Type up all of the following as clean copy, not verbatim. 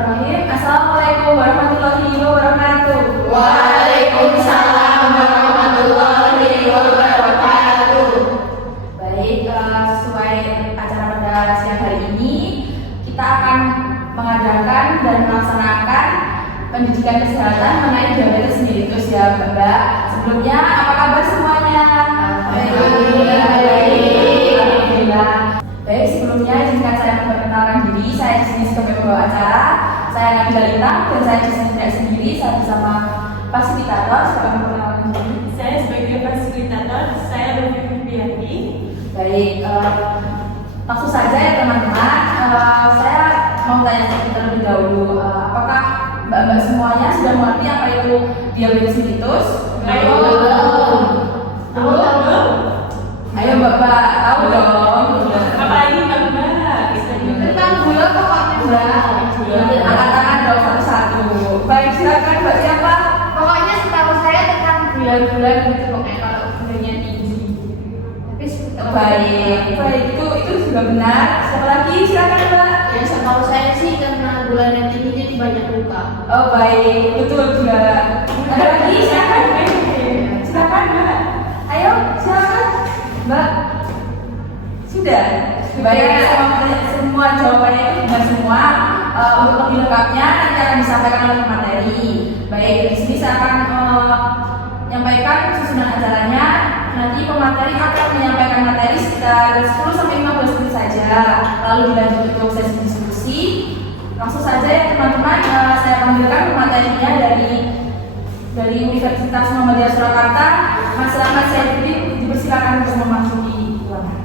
Bismillahirrahmanirrahim. Assalamualaikum warahmatullahi wabarakatuh. Waalaikumsalam warahmatullahi wabarakatuh. Baik, sesuai acara pada siang hari ini, kita akan mengadakan dan melaksanakan pendidikan kesehatan mengenai diabetes mellitus ya Mbak. Sebelumnya, apa kabar semuanya? Alhamdulillah. Baik, sebelumnya izinkan saya memperkenalkan diri. Saya di sini sebagai pembawa acara. Saya Nabila Lintang dan saya di sini tidak sendiri. Saya bersama fasilitator. Silakan memperkenalkan diri. Saya sebagai fasilitator, saya Lutfi Fitriani. Baik, langsung saja ya teman-teman. Saya mau tanya terlebih dahulu. Apakah mbak-mbak semuanya sudah mengerti apa itu diabetes mellitus? Ayo. Ayo mbak-mbak, tahu dong. Apalagi Mbak? Tentang gula pokoknya mbak. Angkat tangan dong satu-satu. Baik, silakan mbak siapa? Pokoknya setahu saya tentang bulan-bulan gitu pokoknya kalau gulanya tinggi. Tapi Baik, itu sudah benar. Siapa lagi? Silakan mbak. yang setahu saya sih karena bulan tinggi jadi banyak luka. Oh baik, betul juga. Ada lagi? Silakan. Silakan mbak. Ayo, silakan mbak. Sudah. Baik, semua jawabannya itu benar semua. Untuk lebih lengkapnya nanti akan disampaikan oleh materi. Baik, di sini saya akan menyampaikan susunan acaranya. Nanti pemateri akan menyampaikan materi sekitar 10-15 menit saja. Lalu dilanjut untuk sesi diskusi. Langsung saja ya teman-teman, saya panggilkan pematerinya dari Universitas Muhammadiyah Surakarta. Mas Rahmat Syaifudin dipersilakan untuk memasuki ruangan.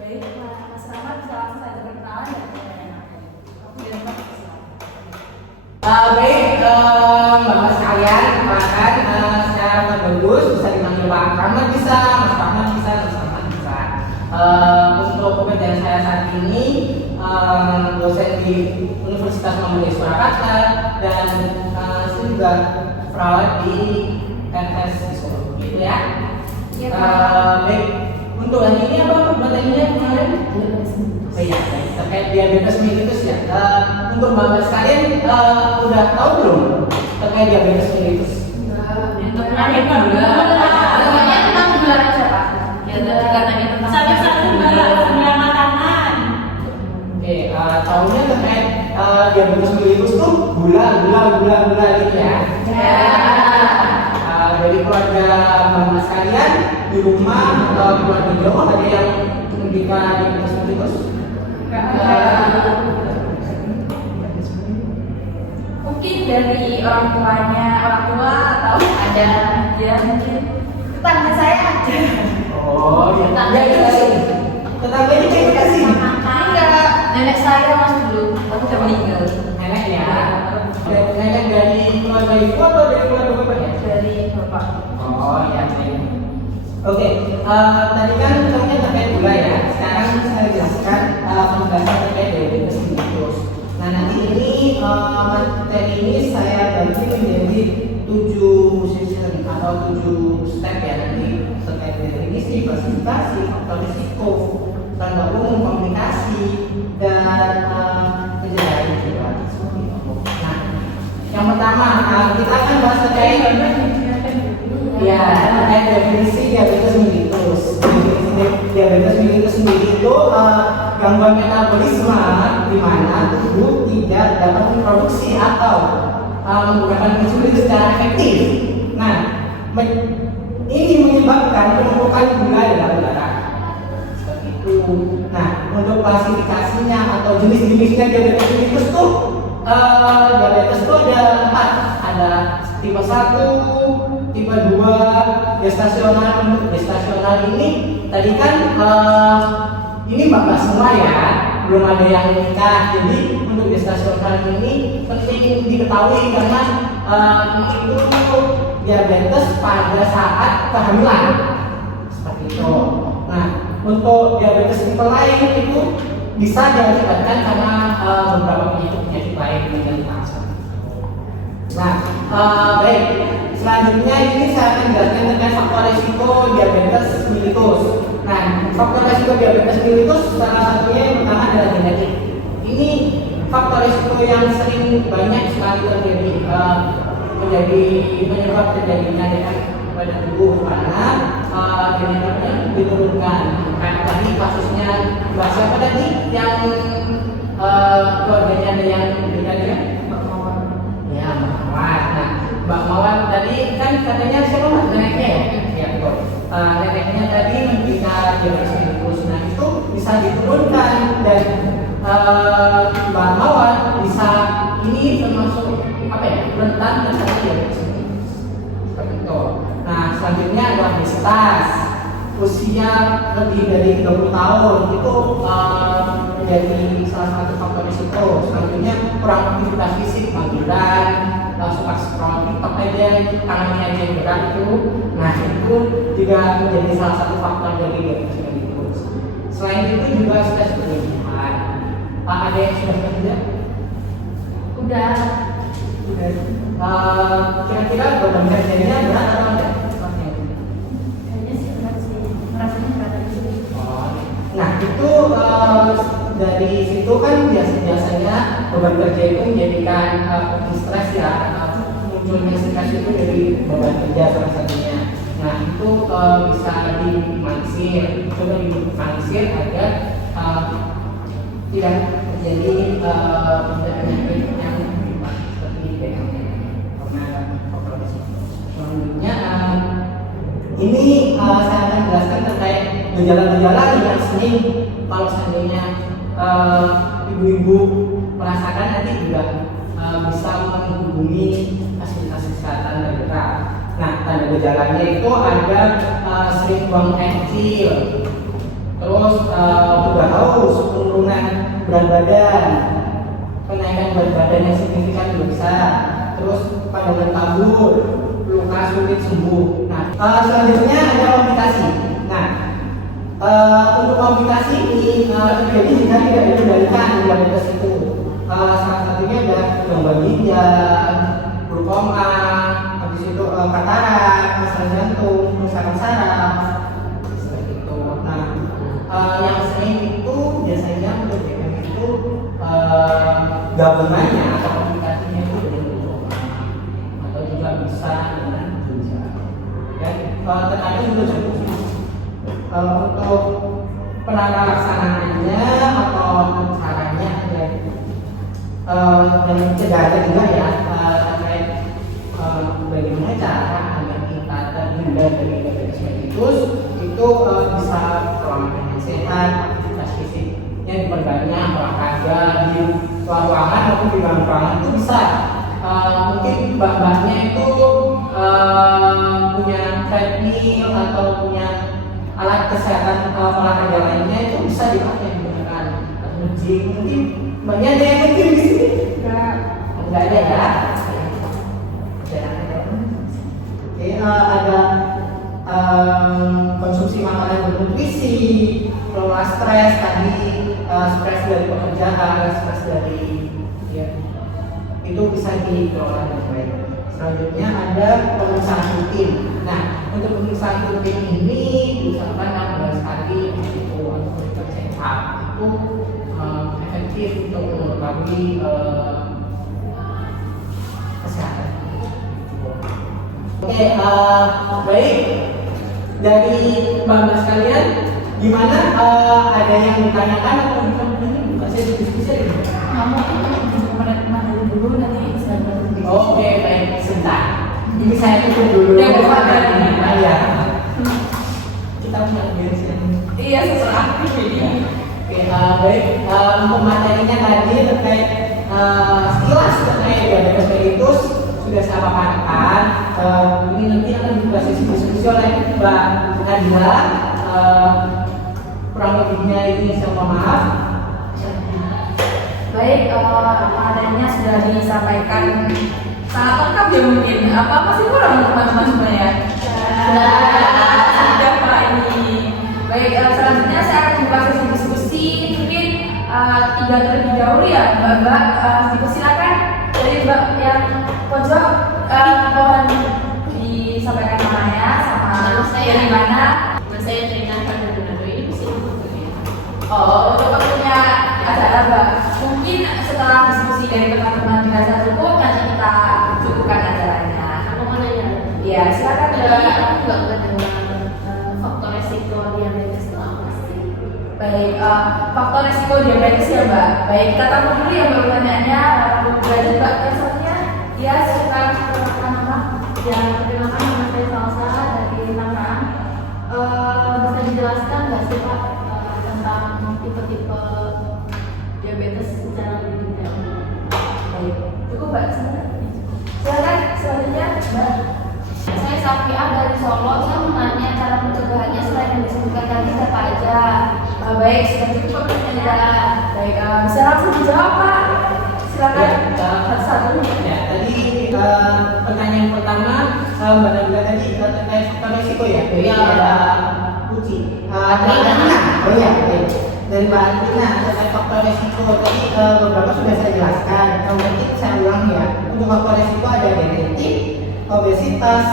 Baik, Mas Rahmat bisa langsung saja berkenalan dan Baik, Bapak sekalian, perkenalkan saya Ahmad Bagus, bisa dipanggil Pak Rahmat bisa, Mas Rahmat bisa, Mas Rahmat bisa. Untuk pekerjaan saya saat ini dosen di Universitas Muhammadiyah Surakarta dan saya juga perawat di PNS Solo, gitu ya. Baik, untuk hari ini apa materinya kemarin? Oh iya, terkait diabetes mellitus ya. Untuk bapak sekalian udah tahu belum terkait diabetes mellitus? Untuk penyakit gula. Pokoknya tentang gula aja Pak. Ya tadi katanya tentang Satu-satu Mbak, sebelah makanan. Oke, tahunya terkait diabetes mellitus tuh gula gitu ya. Dari keluarga bapak sekalian di rumah keluarga jauh ada yang menderita diabetes mellitus? mungkin dari orang tuanya, orang tua atau ada ya mungkin tetangga saya ada. Oh iya, tetangga sih. Tetangganya kayak kita sih. Enggak, nenek saya mas dulu. aku sudah meninggal Nenek ya. Nenek dari keluarga ibu atau dari keluarga bapak ya? dari bapak. Oh iya. Oke, tadi kan contohnya terkait gula ya. Sekarang saya jelaskan pembahasan terkait diabetes mellitus. Nah nanti ini materi ini saya bagi menjadi 7 season atau 7 step ya nanti terkait definisi, klasifikasi, faktor risiko, tanda umum, komplikasi, dan kejadian juga seperti itu. Nah, yang pertama kita akan bahas terkait ya terkait definisi diabetes mellitus. Definisi diabetes mellitus sendiri itu gangguan metabolisme di mana tubuh tidak dapat memproduksi atau menggunakan insulin secara efektif. Nah, ini menyebabkan penumpukan gula di dalam darah. Seperti itu. Nah, untuk klasifikasinya atau jenis-jenisnya diabetes mellitus tuh diabetes itu ada 4. Ada tipe 1, tipe 2, gestasional. Untuk gestasional ini tadi kan ini bapak semua ya, belum ada yang nikah. Jadi untuk gestasional ini penting diketahui karena itu diabetes pada saat kehamilan seperti itu. Nah, untuk diabetes tipe lain itu bisa diakibatkan karena beberapa penyakit lain yang kita. Nah, baik. selanjutnya ini saya akan jelaskan tentang faktor resiko diabetes mellitus. Nah, faktor resiko diabetes mellitus salah satunya yang pertama adalah genetik. Ini faktor resiko yang sering banyak sekali terjadi menjadi penyebab terjadinya dengan pada tubuh karena genetiknya diturunkan. Kayak tadi kasusnya Mbak siapa tadi yang keluarganya ada yang ya? Mbak Mawar. Ya, Mbak Mawar. Nah, Mbak Mawar tadi kan katanya siapa Mbak? Neneknya ya? Ya, betul. Neneknya tadi menderita diabetes mellitus. Nah, itu bisa diturunkan dan Mbak Mawar bisa ini termasuk apa ya? Rentan terhadap diabetes mellitus. Seperti itu. Nah, selanjutnya adalah obesitas. Usia lebih dari 30 tahun itu menjadi salah satu faktor risiko. Selanjutnya kurang aktivitas fisik, mageran, suka scroll TikTok aja, tangannya aja yang berat itu. Nah, itu juga menjadi salah satu faktor dari diabetes mellitus. Selain itu juga stres berlebihan. Ada yang sudah kerja? Udah. Kira-kira beban kerjanya berat atau enggak? Kayaknya sih berat sih. Rasanya berat aja. Nah, itu dari situ kan biasanya beban kerja itu menjadikan stres ya, munculnya stres itu dari beban kerja salah satunya. Nah, itu bisa diminimalisir, coba diminimalisir agar tidak terjadi penyakit yang seperti PMD karena faktor risiko. Selanjutnya ini saya akan jelaskan terkait gejala-gejala yang sering kalau seandainya ibu-ibu merasakan nanti juga bisa menghubungi fasilitas kesehatan terdekat. Nah, tanda gejalanya itu ada sering buang air kecil, terus juga haus, penurunan berat badan, kenaikan berat badan yang signifikan juga bisa, terus pandangan kabur, luka sulit sembuh. Nah, selanjutnya ada komplikasi. Nah, untuk komplikasi ini terjadi jika tidak dikendalikan diabetes itu. Salah satunya ada gangguan ginjal, glaukoma, habis itu katarak, masalah jantung, kerusakan saraf, seperti itu. Nah, yang sering itu biasanya untuk DPM itu gabungannya atau komplikasinya itu dengan glaukoma atau juga bisa dengan ginjal. Dan terkadang juga cukup untuk penata laksanaannya atau caranya dan cedera juga ya terkait bagaimana cara agar kita terhindar dari diabetes mellitus itu bisa pola makan yang sehat, aktivitas fisik yang diperbanyak, olahraga di luar ruangan maupun di dalam ruangan itu bisa. Mungkin mbak-mbaknya itu punya treadmill atau punya alat kesehatan olahraga lainnya itu bisa dipakai menggunakan gym. Mungkin banyak ada yang mungkin di sini enggak ada ya. Oke, ada konsumsi makanan bernutrisi, kelola stres tadi, stres dari pekerjaan, stres dari ya, itu bisa dikelola dengan baik. Selanjutnya ada pemeriksaan rutin. Nah, untuk pemeriksaan rutin ini diusahakan 16 kali itu atau check up itu efektif untuk mengetahui kesehatan. Oke, baik dari mbak-mbak sekalian, gimana ada yang ditanyakan atau bukan saya diskusi aja? Kamu itu kepada teman dulu nanti bisa berhenti. Oke, baik, sebentar. Ini saya tutup dulu. Ya, bukan. Ya. Kita punya beres yang Iya, sesuai aktif ini. Oke, baik. Untuk materinya tadi terkait sekilas terkait diabetes mellitus sudah saya paparkan. Ini nanti akan dibuka sesi diskusi oleh Mbak Nadila. Kurang lebihnya ini saya mohon maaf. Baik, materinya sudah disampaikan Sangat lengkap ya mungkin. Apa masih kurang teman-teman semuanya? Sudah Pak ini. Baik, selanjutnya saya akan membuka sesi diskusi. Mungkin 3 terlebih dahulu ya, Mbak. Dipersilakan dari Mbak yang pojok. Mohon dari mana? Saya Trina Fernando ini bisa dibutuhkan. Oh, untuk waktunya acara Mbak. Mungkin setelah diskusi dari teman-teman dirasa cukup, nanti kita cukupkan acaranya. Aku mau nanya. Iya, silakan Tadi Mbak. aku juga mendengar faktor resiko diabetes itu apa sih? Baik, faktor resiko diabetes ya Mbak. Baik, kita tahu dulu ya Mbak pertanyaannya. Berarti Mbak yang satunya, ya silakan nama. Ya, perkenalkan nama saya Salsa dari Tangerang. Bisa dijelaskan nggak sih Pak tentang tipe-tipe diabetes secara lebih detail? Baik, cukup Mbak. Silakan selanjutnya Mbak. Saya Safia dari Solo. Saya mau nanya cara pencegahannya selain yang disebutkan tadi apa aja? Baik, sudah cukup pertanyaan. Baik, bisa langsung dijawab Pak. Silakan. Satu-satu. Ya, tadi pertanyaan pertama Mbak Nabila tadi terkait faktor resiko ya. Dari ada Uci. Adrina. Oh iya, baik. Dari Mbak Adrina terkait faktor resiko tadi beberapa sudah saya jelaskan. Mungkin saya ulang ya. Untuk faktor resiko ada genetik, obesitas,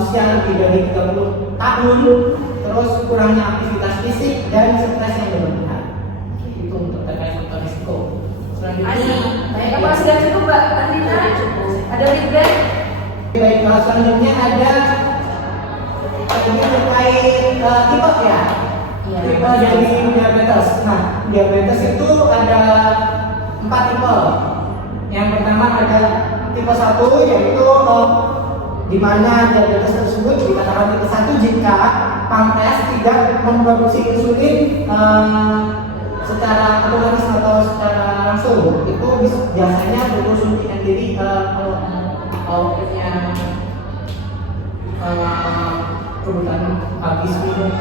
usia lebih dari 30 tahun, terus kurangnya aktivitas fisik dan stres yang berlebihan. Itu untuk terkait faktor resiko. Selanjutnya, Baik, apa sudah cukup Mbak Adrina? Ada feedback? baik, selanjutnya ada ini terkait tipe ya. Iya. Tipe dari diabetes. Nah, diabetes itu ada 4 tipe. Yang pertama ada tipe 1 yaitu di mana diabetes tersebut dikatakan tipe 1 jika pankreas tidak memproduksi insulin secara otomatis atau secara langsung. Itu biasanya butuh suntikan diri kalau punya kebutuhan habis minum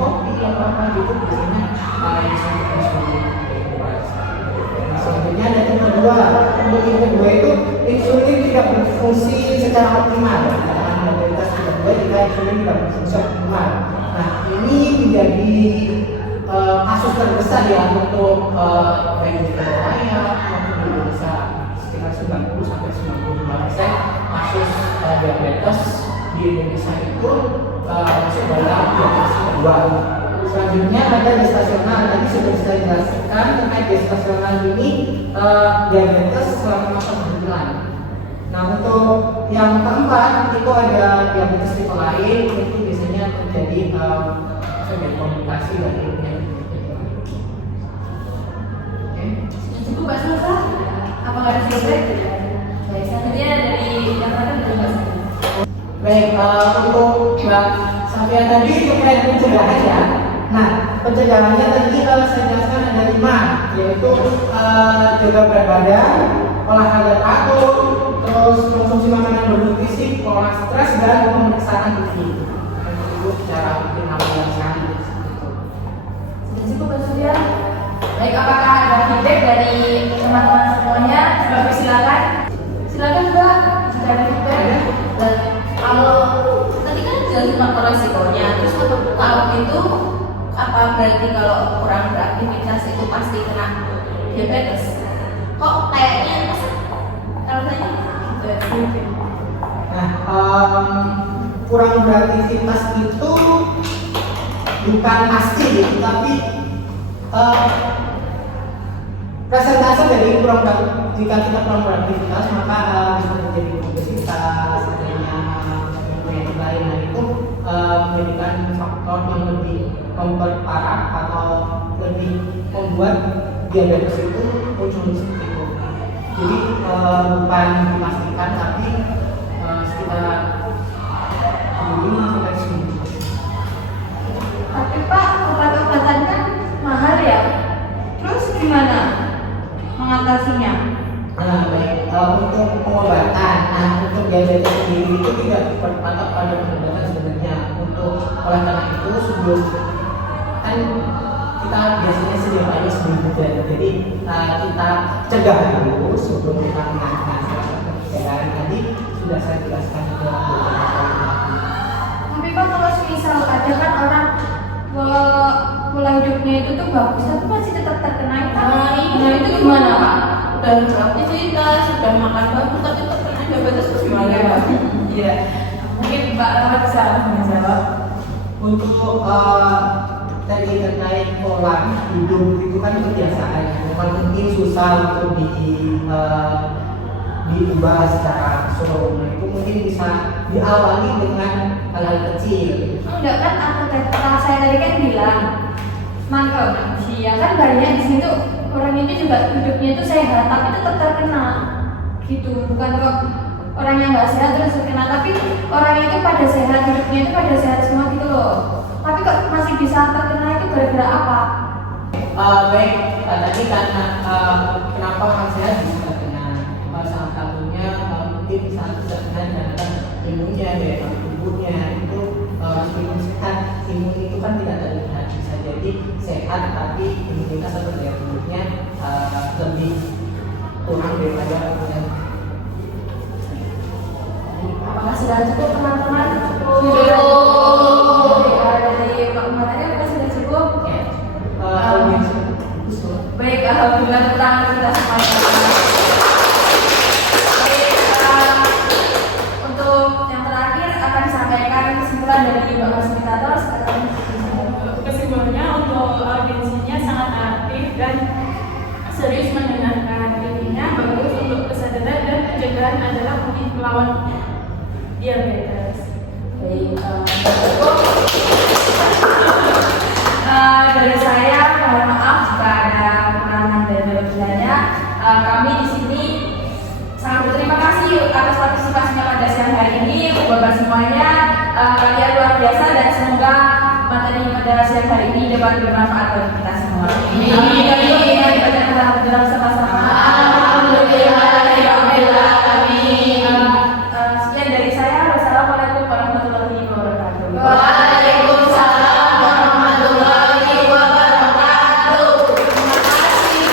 kopi atau apa gitu biasanya insulin. Selanjutnya ada tipe 2. Untuk tipe 2 itu insulin tidak berfungsi secara optimal. Karena diabetes tipe 2 jika insulin tidak berfungsi optimal. Nah, ini menjadi kasus terbesar ya untuk baik di Indonesia maupun di Indonesia, sekitar 90 sampai 95% kasus diabetes di Indonesia itu masuk dalam diabetes tipe 2. Selanjutnya ada gestasional. Tadi sudah saya jelaskan terkait gestasional ini diabetes selama masa kehamilan. Nah, untuk yang keempat itu ada diabetes tipe lain, itu biasanya terjadi sebagai komplikasi dari penyakit. Oke. Cukup Mbak Salsa? Apa nggak ada feedback? Baik, selanjutnya dari yang mana dari Mbak Salsa? Baik, untuk Mbak Safia tadi terkait pencegahan ya. Nah, pencegahannya tadi saya jelaskan ada 5, yaitu jaga berat badan, olahraga teratur, terus konsumsi makanan bernutrisi, pola stres dan pemeriksaan tubuh. Itu secara rutin 16 kali. Sudah cukup Mbak Surya? Baik, apakah ada feedback dari teman-teman semuanya? Mbak, silakan. Silakan Mbak, jika ada feedback. Dan kalau tadi kan jelasin faktor resikonya, terus kalau itu apa berarti kalau kurang beraktivitas itu pasti kena diabetes? Kok kayaknya rasanya gitu. Nah, kurang beraktivitas itu bukan pasti gitu, tapi presentase dari jika kita kurang beraktivitas maka bisa terjadi obesitas, adanya penyakit lain. Nah, itu menjadikan faktor yang lebih memperparah atau lebih membuat diabetes itu muncul seperti itu. Jadi bukan dipastikan tapi sekitar 5 sampai 10. Tapi Pak, obat-obatan kan mahal ya? Terus gimana mengatasinya? Baik, untuk pengobatan, untuk diabetes sendiri itu tidak berpatok pada pengobatan sebenarnya. Untuk oleh karena itu sebelum kan kita biasanya sedia aja sebelum kejadian, jadi kita cegah dulu sebelum kita menangani kejadian. Tadi sudah saya jelaskan juga beberapa kali. Tapi Pak, kalau misal ada kan orang pola hidupnya itu tuh bagus tapi masih tetap terkena itu. Nah itu gimana Pak? Udah beraktivitas, sudah makan bagus tapi terkena diabetes terus gimana ya Pak? Iya, mungkin Mbak Rahmat bisa menjawab. untuk tadi terkait pola hidup itu kan kebiasaan, bukan mungkin susah untuk diubah secara langsung. Itu mungkin bisa diawali dengan hal-hal kecil. Enggak kan saya tadi kan bilang manusia kan banyak di situ orang ini juga hidupnya itu sehat tapi tetap terkena gitu, bukan kok orang yang nggak sehat terus terkena, tapi orang itu pada sehat, hidupnya itu pada sehat semua gitu loh, tapi kok masih bisa terkena itu gara-gara apa? Baik, tadi karena kenapa orang sehat bisa terkena, salah satunya mungkin bisa terkena dengan imunnya, daya tahan tubuhnya itu imun sehat. Imun itu kan tidak terlihat, bisa jadi sehat tapi imunitas atau daya tubuhnya lebih kurang daripada yang. Apakah sudah cukup teman-teman? Dari materi apakah sudah cukup? Baik, alhamdulillah tentang kita semuanya. Untuk yang terakhir akan disampaikan kesimpulan dari Mbak Fasilitator. Kesimpulannya untuk audiensinya sangat aktif dan serius mendengarkan. Intinya bagus untuk kesadaran dan pencegahan adalah kunci melawan diabetes. Baik, dari saya mohon maaf jika ada kekurangan dan kelebihannya. Kami di sini sangat berterima kasih atas partisipasinya pada siang hari ini. Bapak semuanya, kalian luar biasa dan semoga materi pada siang hari ini dapat bermanfaat bagi kita semua. Amin. Kita berdoa sama-sama. Sekian dari saya. Wassalamualaikum warahmatullahi wabarakatuh. Waalaikumsalam warahmatullahi wabarakatuh. Terima kasih.